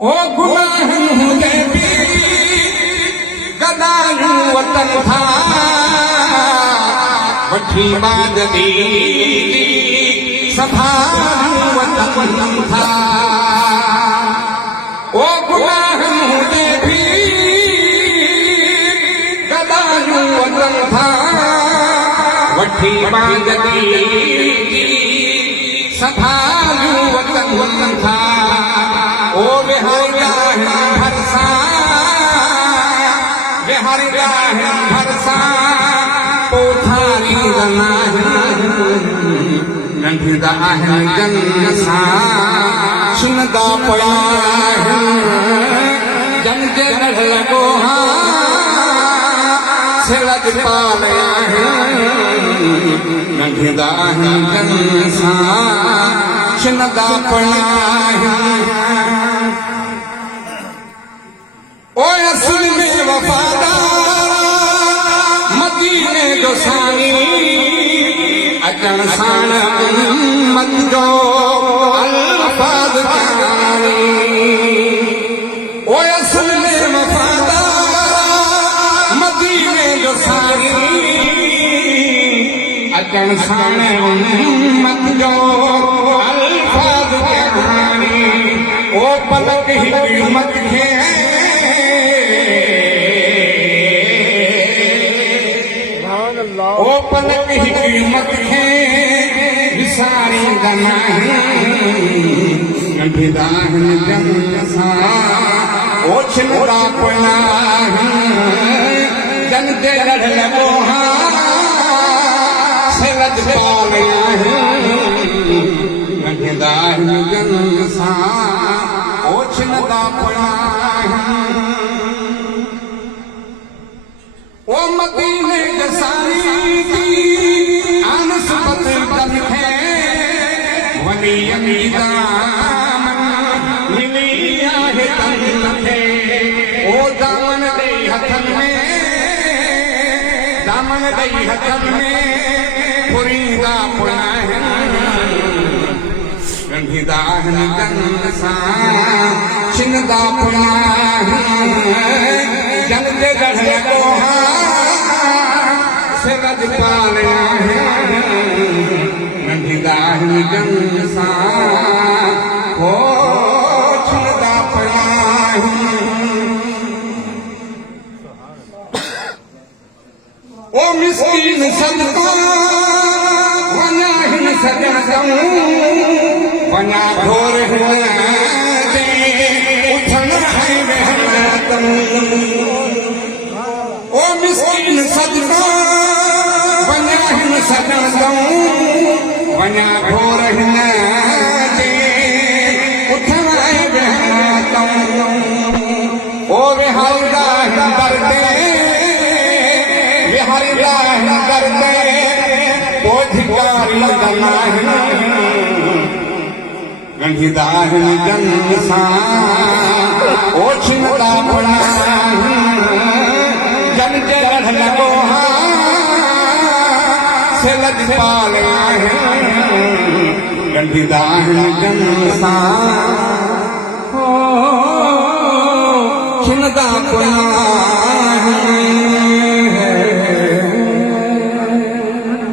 ओ गुनाहन हुदे भी गदायू वतन था वठी बाद दी सभा वतन था। ओ गुनाहन हुदे भी गदायू वतन था वठी बाद दी सभा वतन था। ओ बिहारिया भरसा बिहारिया भरसा पोथारी नंढिदा जनसा सुनदा पया जन जे नढ़ लगो सिलज पालया नंढिदा जनसा सुनदा पया। ओ असल में वफादार मदीने जो सानी अचण साण मत जो अल्फाज कानी। ओ असल में वफादार मदीने जो सानी अचण साण मत जो अल्फाज कानी। ओ पलक ही मत खे ओ पलक ही कीमत है विसारी नंढिदा जनसा ओ छिनदा पया जन जे लड़ लगो सिलज पालया नंढिदा जनसा ओ छिनदा पया। ओ मदीने जसानी की आनस्बत दम है वली अमीदामन मिली आहे तन थे। ओ दामन दई हथन में पुरीदा पुना गंढिदा जनसा छिनदा पुना जन जे गढ़ लगो सिलज पालया नंढिदा जनसा ओ छिनदा पया। ओ मिस्कीन सदका वना हिन सजन वना घोर दे उठन है महतम। ओ मिस्कीन सदका वना हिन सजन वना घोर दे उठन है महतम। ओ बिहारिया दर्दे बिहारिया दर्दे पोधिकारी गंढिदा जनसा ओ छिनदा पया जन जे लड़ लगो सिलज पालया गंढिदा जनसा ओ छिनदा पया।